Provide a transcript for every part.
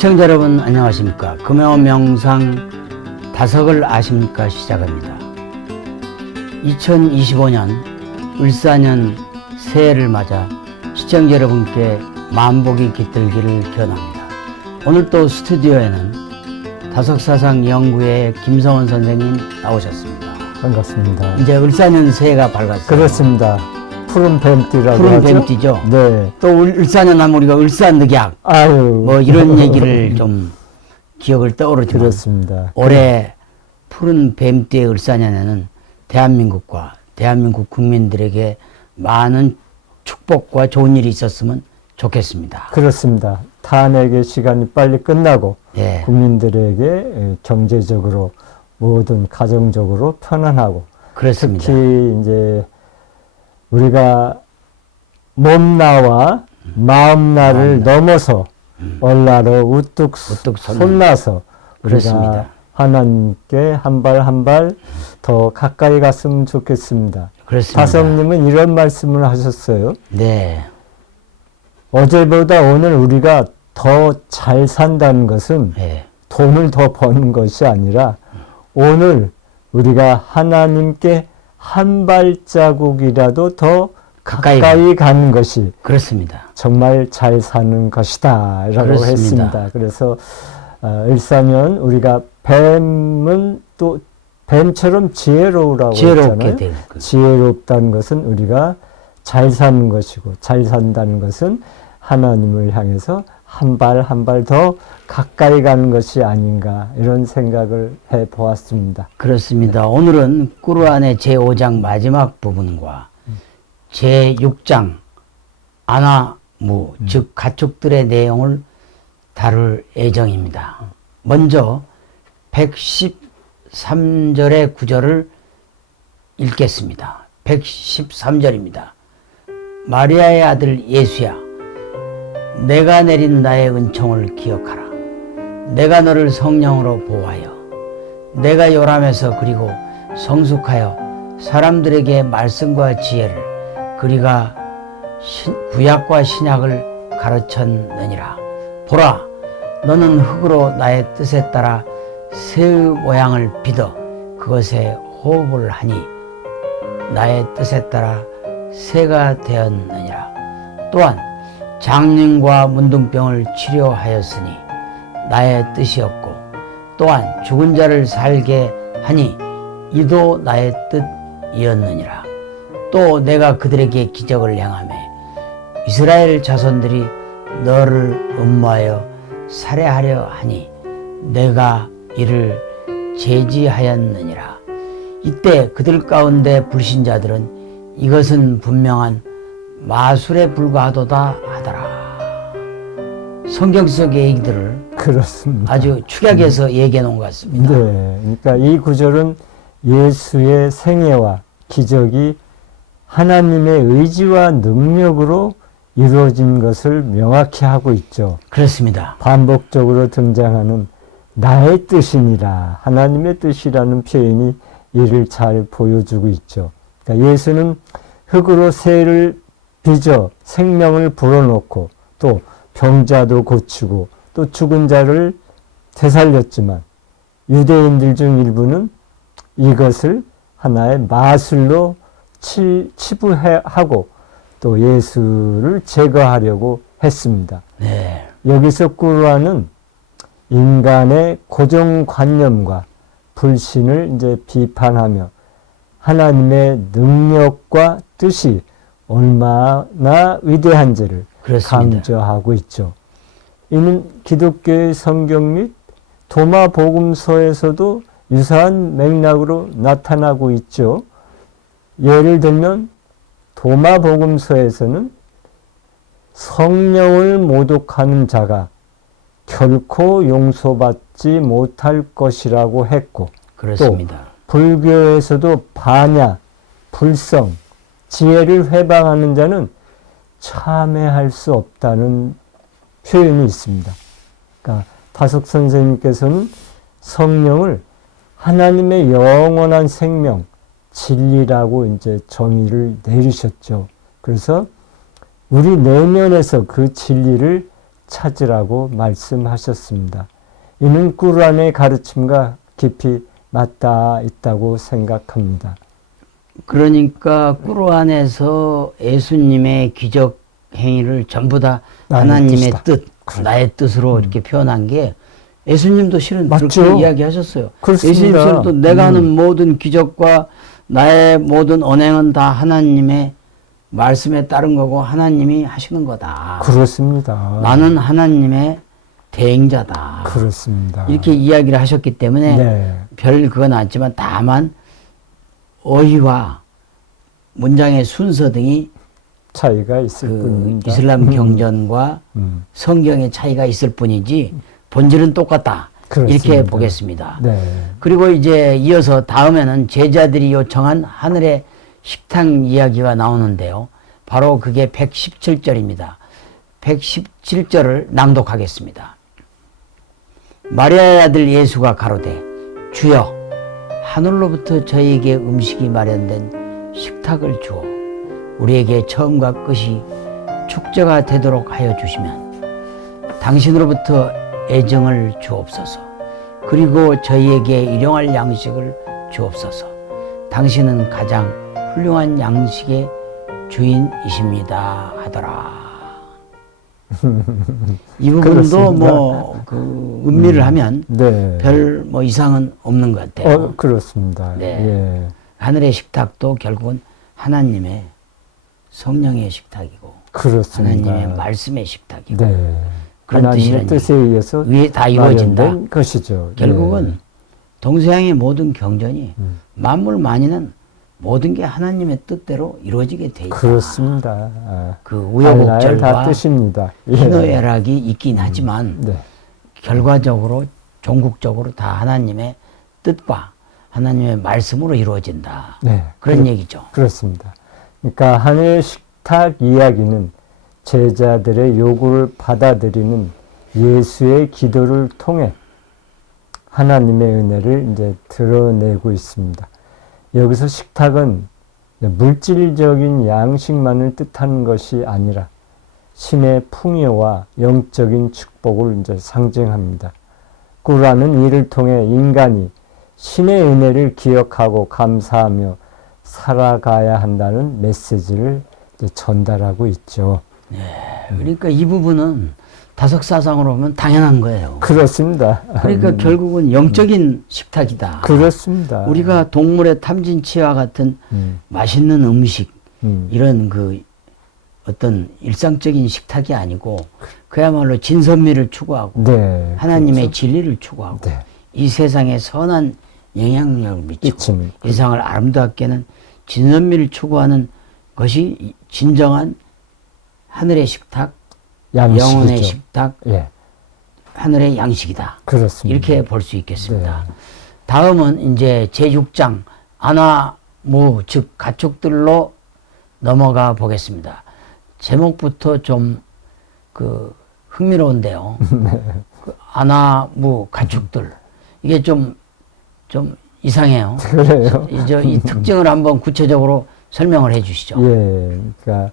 시청자 여러분 안녕하십니까? 금요 명상 다석을 아십니까? 시작합니다. 2025년 을사년 새해를 맞아 시청자 여러분께 만복이 깃들기를 기원합니다. 오늘 또 스튜디오에는 다석사상 연구회 김성원 선생님 나오셨습니다. 반갑습니다. 이제 을사년 새해가 밝았어요. 그렇습니다. 푸른 뱀띠라고 푸른 하죠? 뱀띠죠 네. 또 을- 을사년 하면 우리가 을사늑약 아유. 뭐 이런 얘기를 좀 기억을 떠오르지만 그렇습니다. 올해 푸른 뱀띠의 을사년에는 대한민국과 대한민국 국민들에게 많은 축복과 좋은 일이 있었으면 좋겠습니다. 그렇습니다. 탄핵의 시간이 빨리 끝나고 예, 국민들에게 경제적으로 모든 가정적으로 편안하고 그렇습니다. 특히 이제 우리가 몸나와 마음나를 넘어서 얼라로 우뚝, 우뚝 그렇습니다. 우리가 하나님께 한 발 한 발 더 가까이 갔으면 좋겠습니다. 그렇습니다. 다성님은 이런 말씀을 하셨어요. 네, 어제보다 오늘 우리가 더 잘 산다는 것은 예, 돈을 더 버는 것이 아니라 오늘 우리가 하나님께 한 발자국이라도 더 가까이 가까이 가는 것이 그렇습니다. 정말 잘 사는 것이다 라고 그렇습니다. 했습니다. 그래서 어, 일사년 우리가 뱀은 또 뱀처럼 지혜로우라고 지혜롭게 했잖아요. 지혜롭다는 것은 우리가 잘 사는 것이고 잘 산다는 것은 하나님을 향해서 한 발 한 발 더 가까이 가는 것이 아닌가 이런 생각을 해 보았습니다. 그렇습니다. 오늘은 꾸르안의 제5장 마지막 부분과 제6장 아나무 즉 가축들의 내용을 다룰 예정입니다. 먼저 113절의 구절을 읽겠습니다. 113절입니다. 마리아의 아들 예수야 내가 내린 나의 은총을 기억하라. 내가 너를 성령으로 보호하여 내가 요람해서 그리고 성숙하여 사람들에게 말씀과 지혜를 그리가 신- 구약과 신약을 가르쳤느니라. 보라, 너는 흙으로 나의 뜻에 따라 새의 모양을 빚어 그것에 호흡을 하니 나의 뜻에 따라 새가 되었느니라. 또한 장님과 문둥병을 치료하였으니 나의 뜻이었고 또한 죽은 자를 살게 하니 이도 나의 뜻이었느니라. 또 내가 그들에게 기적을 행하며 이스라엘 자손들이 너를 음모하여 살해하려 하니 내가 이를 제지하였느니라. 이때 그들 가운데 불신자들은 이것은 분명한 마술에 불과하도다 하더라. 성경 속의 얘기들을 그렇습니다. 아주 축약해서 얘기해 놓은 것 같습니다. 네, 그러니까 이 구절은 예수의 생애와 기적이 하나님의 의지와 능력으로 이루어진 것을 명확히 하고 있죠. 그렇습니다. 반복적으로 등장하는 나의 뜻이니라 하나님의 뜻이라는 표현이 이를 잘 보여주고 있죠. 그러니까 예수는 흙으로 새를 빚어 생명을 불어넣고 또 병자도 고치고 또 죽은 자를 되살렸지만 유대인들 중 일부는 이것을 하나의 마술로 치, 치부하고 또 예수를 제거하려고 했습니다. 네. 여기서 꾸르아는 인간의 고정관념과 불신을 이제 비판하며 하나님의 능력과 뜻이 얼마나 위대한지를 그렇습니다. 강조하고 있죠. 이는 기독교의 성경 및 도마 복음서에서도 유사한 맥락으로 나타나고 있죠. 예를 들면 도마 복음서에서는 성령을 모독하는 자가 결코 용서받지 못할 것이라고 했고 그렇습니다. 불교에서도 반야, 불성, 지혜를 회방하는 자는 참회할 수 없다는 표현이 있습니다. 그러니까 다석 선생님께서는 성령을 하나님의 영원한 생명, 진리라고 이제 정의를 내리셨죠. 그래서 우리 내면에서 그 진리를 찾으라고 말씀하셨습니다. 이는 꾸란의 가르침과 깊이 맞닿아 있다고 생각합니다. 그러니까 꾸르안에서 예수님의 기적 행위를 전부 다 하나님의. 뜻, 그렇죠. 나의 뜻으로 이렇게 표현한 게 예수님도 실은 맞죠. 그렇게 이야기하셨어요. 그렇습니다. 예수님 실은 또 내가 음. 하는 모든 기적과 나의 모든 언행은 다 하나님의 말씀에 따른 거고 하나님이 하시는 거다. 그렇습니다. 나는 하나님의 대행자다. 그렇습니다. 이렇게 이야기를 하셨기 때문에 네. 별 그건 않지만 다만 어휘와 문장의 순서 등이 차이가 있을 그 뿐입니다. 이슬람 경전과 음. 성경의 차이가 있을 뿐이지 본질은 똑같다. 이렇게 그렇습니다. 보겠습니다. 네. 그리고 이제 이어서 다음에는 제자들이 요청한 하늘의 식탁 이야기가 나오는데요. 바로 그게 117절입니다. 117절을 낭독하겠습니다. 마리아의 아들 예수가 가로되 주여 하늘로부터 저희에게 음식이 마련된 식탁을 주어 우리에게 처음과 끝이 축제가 되도록 하여 주시면 당신으로부터 애정을 주옵소서. 그리고 저희에게 일용할 양식을 주옵소서. 당신은 가장 훌륭한 양식의 주인이십니다. 하더라. 이 부분도. 뭐 그 음미를 하면 네. 별 뭐 이상은 없는 것 같아요. 어, 그렇습니다. 네. 예. 하늘의 식탁도 결국은 하나님의 성령의 식탁이고 그렇습니다. 하나님의 말씀의 식탁이고 네. 그런 뜻이라는 뜻에 의해서 위에 다 이루어진다. 것이죠. 결국은 동서양의 모든 경전이 음. 만물 만인은 모든 게 하나님의 뜻대로 이루어지게 돼 예. 있다. 그렇습니다. 아, 그 하나의 다 우여곡절과 뜻입니다. 예. 희노애락이 있긴 하지만 네. 결과적으로 종국적으로 다 하나님의 뜻과 하나님의 말씀으로 이루어진다. 네. 그런 얘기죠. 그렇습니다. 그러니까 하늘 식탁 이야기는 제자들의 요구를 받아들이는 예수의 기도를 통해 하나님의 은혜를 이제 드러내고 있습니다. 여기서 식탁은 물질적인 양식만을 뜻하는 것이 아니라 신의 풍요와 영적인 축복을 이제 상징합니다. 꾸라는 이를 통해 인간이 신의 은혜를 기억하고 감사하며 살아가야 한다는 메시지를 전달하고 있죠. 그러니까 이 부분은 다석사상으로 보면 당연한 거예요. 그렇습니다. 그러니까 결국은 영적인 식탁이다. 그렇습니다. 우리가 동물의 탐진치와 같은 음, 맛있는 음식 음, 이런 그 어떤 일상적인 식탁이 아니고 그야말로 진선미를 추구하고 네, 하나님의 진리를 추구하고 네, 이 세상에 선한 영향력을 미치고 미치는 이 세상을 아름답게 하는 진선미를 추구하는 것이 진정한 하늘의 식탁, 양식이죠. 영혼의 식탁, 예, 하늘의 양식이다. 그렇습니다. 이렇게 볼 수 있겠습니다. 네. 다음은 이제 제6장 아나무 즉 가축들로 넘어가 보겠습니다. 제목부터 좀 그 흥미로운데요. 네. 그 아나무 가축들 이게 좀좀 이상해요. 그래요. 이제 이 특징을 한번 구체적으로 설명을 해 주시죠. 예, 그러니까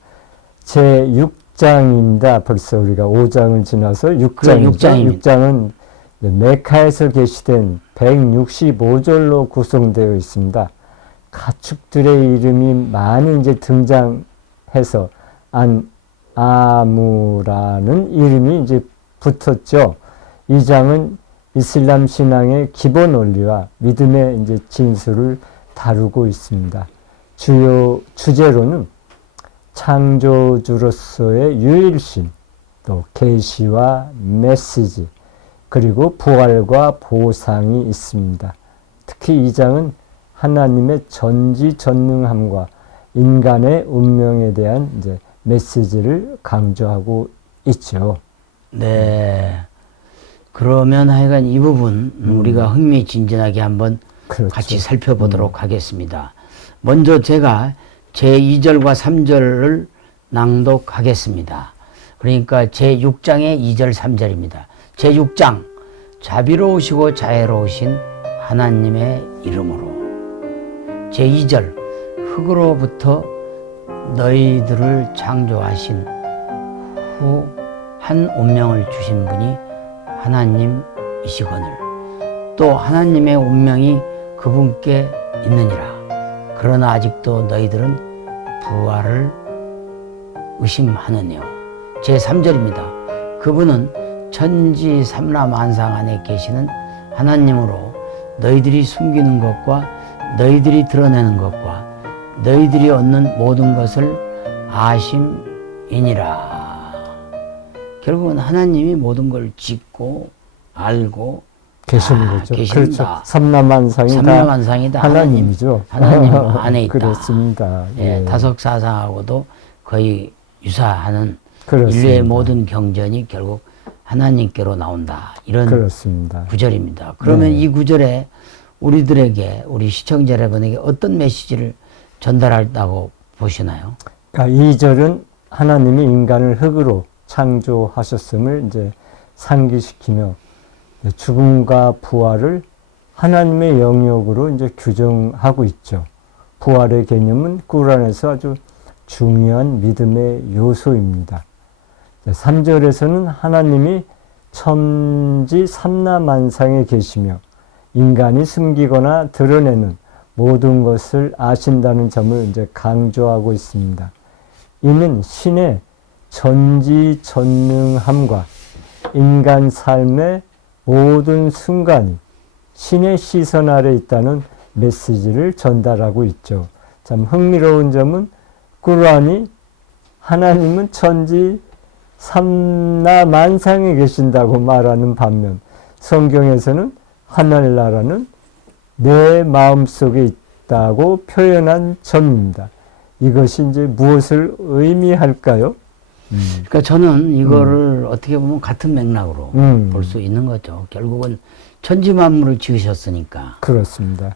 제6 장입니다. 벌써 우리가 5장을 지나서 6장이죠. 그래, 육장입니다. 6장은 메카에서 게시된 165절로 구성되어 있습니다. 가축들의 이름이 많이 이제 등장해서 안 아무라는 이름이 이제 붙었죠. 이 장은 이슬람 신앙의 기본 원리와 믿음의 이제 진수를 다루고 있습니다. 주요 주제로는 창조주로서의 유일신, 또 계시와 메시지, 그리고 부활과 보상이 있습니다. 특히 이 장은 하나님의 전지전능함과 인간의 운명에 대한 이제 메시지를 강조하고 있죠. 네. 그러면 하여간 이 부분 우리가 흥미진진하게 한번 음. 그렇죠. 같이 살펴보도록 하겠습니다. 먼저 제가 제2절과 3절을 낭독하겠습니다. 그러니까 제6장의 2절, 3절입니다. 제6장 자비로우시고 자애로우신 하나님의 이름으로 제2절 흙으로부터 너희들을 창조하신 후 한 운명을 주신 분이 하나님이시거늘 또 하나님의 운명이 그분께 있느니라. 그러나 아직도 너희들은 부활을 의심하느뇨. 제 3절입니다. 그분은 천지 삼라 만상 안에 계시는 하나님으로 너희들이 숨기는 것과 너희들이 드러내는 것과 너희들이 얻는 모든 것을 아심이니라. 결국은 하나님이 모든 걸 짓고 알고 계시는 아, 거죠. 계신다. 그렇죠. 삼라만상이 다 삼라만상이다. 하나님이죠. 하나님 안에 있다. 그렇습니다. 예, 예. 다석사상하고도 거의 유사하는 그렇습니다. 인류의 모든 경전이 결국 하나님께로 나온다. 이런 그렇습니다. 구절입니다. 그러면 네. 이 구절에 우리들에게 우리 시청자 여러분에게 어떤 메시지를 전달한다고 보시나요? 그러니까 이 절은 하나님이 인간을 흙으로 창조하셨음을 이제 상기시키며 죽음과 부활을 하나님의 영역으로 이제 규정하고 있죠. 부활의 개념은 꾸란에서 아주 중요한 믿음의 요소입니다. 3절에서는 하나님이 천지 삼라만상에 계시며 인간이 숨기거나 드러내는 모든 것을 아신다는 점을 이제 강조하고 있습니다. 이는 신의 전지전능함과 인간 삶의 모든 순간이 신의 시선 아래 있다는 메시지를 전달하고 있죠. 참 흥미로운 점은 꾸란이 하나님은 천지 삼라만상에 계신다고 말하는 반면 성경에서는 하늘나라는 내 마음속에 있다고 표현한 점입니다. 이것이 이제 무엇을 의미할까요? 그러니까 저는 이거를 어떻게 보면 같은 맥락으로 음. 볼수 있는 거죠. 결국은 천지 만물을 지으셨으니까 그렇습니다.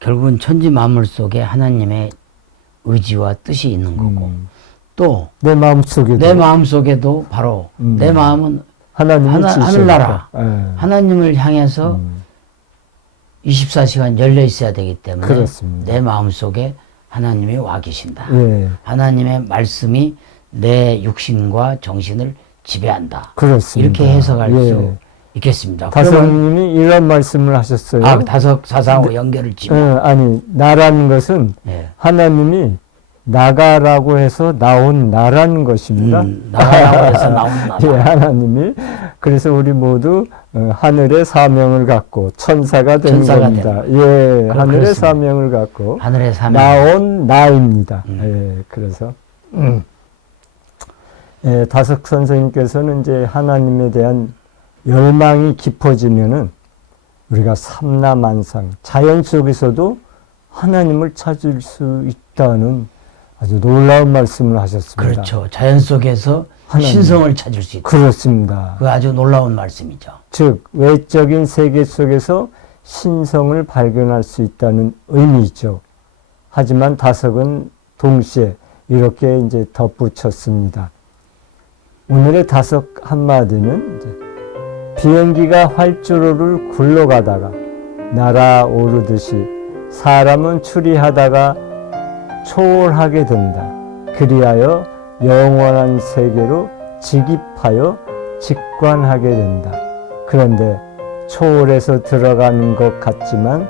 결국은 천지 만물 속에 하나님의 의지와 뜻이 있는 거고 음. 또내 마음 속에도 내 마음 속에도 바로 음. 내 마음은 하나님을 하나-. 하늘나라. 예. 하나님을 향해서 음. 24시간 열려 있어야 되기 때문에 그렇습니다. 내 마음 속에 하나님이 와 계신다. 예. 하나님의 말씀이 내 육신과 정신을 지배한다. 그렇습니다. 이렇게 해석할 예. 수 있겠습니다. 다성님이 이런 말씀을 하셨어요. 아, 다석 사상하고 연결을 예, 지면 아니 나라는 것은 예. 하나님이 나가라고 해서 나온 나라는 것입니다. 음, 나가라고 해서 나온 나라. 예, 하나님이 그래서 우리 모두 어, 하늘의 사명을 갖고 천사가 된 천사가 겁니다. 예, 하늘의 그렇습니다. 사명을 갖고 하늘의 사명. 나온 나입니다. 음. 예, 그래서 음. 예, 다석 선생님께서는 이제 하나님에 대한 열망이 깊어지면은 우리가 삼라만상 자연 속에서도 하나님을 찾을 수 있다는 아주 놀라운 말씀을 하셨습니다. 그렇죠. 자연 속에서 하나님. 신성을 찾을 수 있다. 그렇습니다. 그 아주 놀라운 말씀이죠. 즉 외적인 세계 속에서 신성을 발견할 수 있다는 의미이죠. 하지만 다석은 동시에 이렇게 이제 덧붙였습니다. 오늘의 다석 한마디는 비행기가 활주로를 굴러가다가 날아오르듯이 사람은 추리하다가 초월하게 된다. 그리하여 영원한 세계로 직입하여 직관하게 된다. 그런데 초월해서 들어가는 것 같지만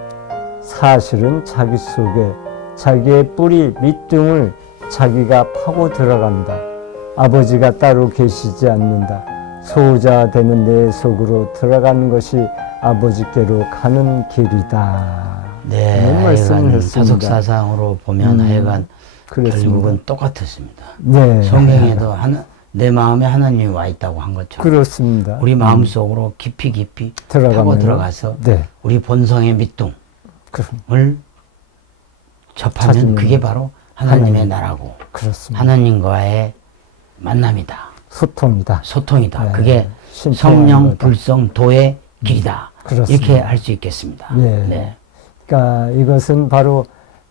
사실은 자기 속에 자기의 뿌리 밑둥을 자기가 파고 들어간다. 아버지가 따로 계시지 않는다. 소자 되는 내 속으로 들어가는 것이 아버지께로 가는 길이다. 네, 말씀을 했습니다. 사상으로 보면 음, 하여간 그렇습니다. 결국은 똑같았습니다. 네. 성경에도 하나, 내 마음에 하나님이 와 있다고 한 것처럼 그렇습니다. 우리 마음 속으로 깊이 깊이 들어가면 파고 들어가서 네. 우리 본성의 밑둥을 그럼 접하면 그게 바로 하나님의 하나님. 나라고 그렇습니다. 하나님과의 만남이다. 소통이다. 소통이다. 네. 그게 성령. 불성, 도의 길이다. 그렇습니다. 이렇게 할 수 있겠습니다. 예. 네. 그러니까 이것은 바로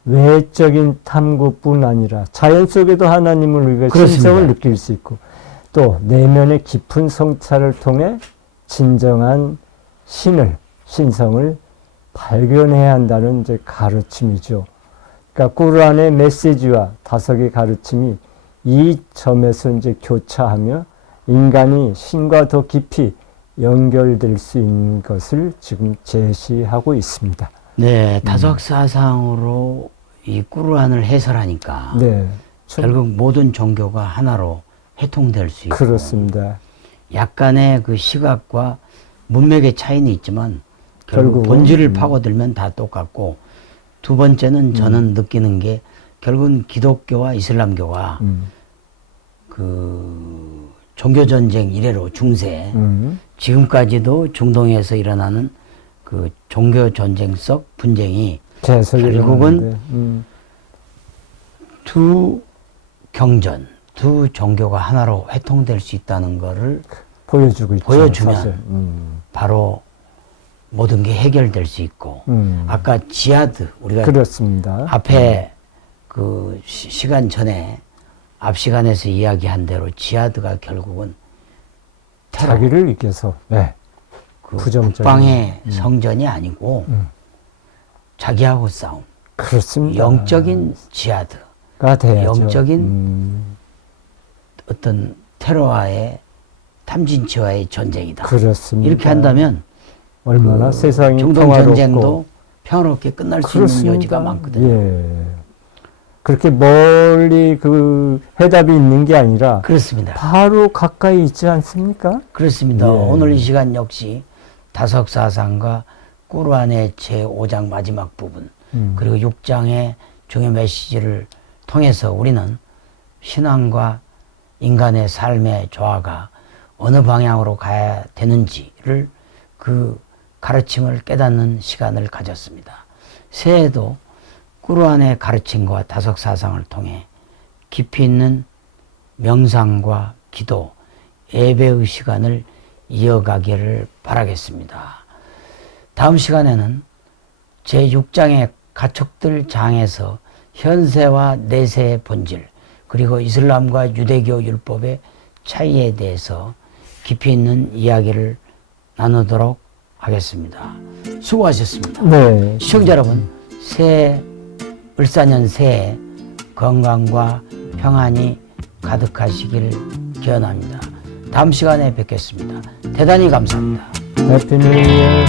외적인 탐구뿐 아니라 자연 속에도 하나님을 우리가. 신성을 느낄 수 있고 또 내면의 깊은 성찰을 통해 진정한 신을 신성을 발견해야 한다는 이제 가르침이죠. 그러니까 꾸란의 메시지와 다석의 가르침이 이 점에서 이제 교차하며 인간이 신과 더 깊이 연결될 수 있는 것을 지금 제시하고 있습니다. 네, 다석 사상으로 이 꾸르안을 해설하니까 네, 좀 결국 모든 종교가 하나로 회통될 수 있고 그렇습니다. 약간의 그 시각과 문맥의 차이는 있지만 결국 본질을 음. 파고들면 다 똑같고 두 번째는 저는 느끼는 게 결국은 기독교와 이슬람교가 음, 그 종교 전쟁 이래로 중세 음, 지금까지도 중동에서 일어나는 그 종교 전쟁 속 분쟁이 결국은 음, 두 경전, 두 종교가 하나로 회통될 수 있다는 거를 보여주고 있죠. 보여주면. 음, 바로 모든 게 해결될 수 있고 음, 아까 지하드 우리가 그렇습니다. 앞에 그 시, 시간 전에 앞 시간에서 이야기한 대로 지하드가 결국은 테러, 자기를 이겨서 네, 그 부정적인- 국방의 성전이 아니고 음. 자기하고 싸움, 그렇습니다. 영적인 지하드, 가 돼야죠. 영적인 음, 어떤 테러와의 탐진치와의 전쟁이다. 그렇습니다. 이렇게 한다면 얼마나 그 세상이 중동 평화롭고 전쟁도 평화롭게 끝날 수 있는 여지가 많거든요. 예. 그렇게 멀리 그 해답이 있는 게 아니라 그렇습니다. 바로 가까이 있지 않습니까? 그렇습니다. 예. 오늘 이 시간 역시 다석사상과 꾸르안의 제5장 마지막 부분 음. 그리고 6장의 중요 메시지를 통해서 우리는 신앙과 인간의 삶의 조화가 어느 방향으로 가야 되는지를 그 가르침을 깨닫는 시간을 가졌습니다. 새해도 꾸르안의 가르침과 다석 사상을 통해 깊이 있는 명상과 기도, 예배의 시간을 이어가기를 바라겠습니다. 다음 시간에는 제6장의 가축들 장에서 현세와 내세의 본질, 그리고 이슬람과 유대교 율법의 차이에 대해서 깊이 있는 이야기를 나누도록 하겠습니다. 수고하셨습니다. 네. 시청자 여러분, 새해, 을사년 새해 건강과 평안이 가득하시길 기원합니다. 다음 시간에 뵙겠습니다. 대단히 감사합니다. 해피 뉴 이어.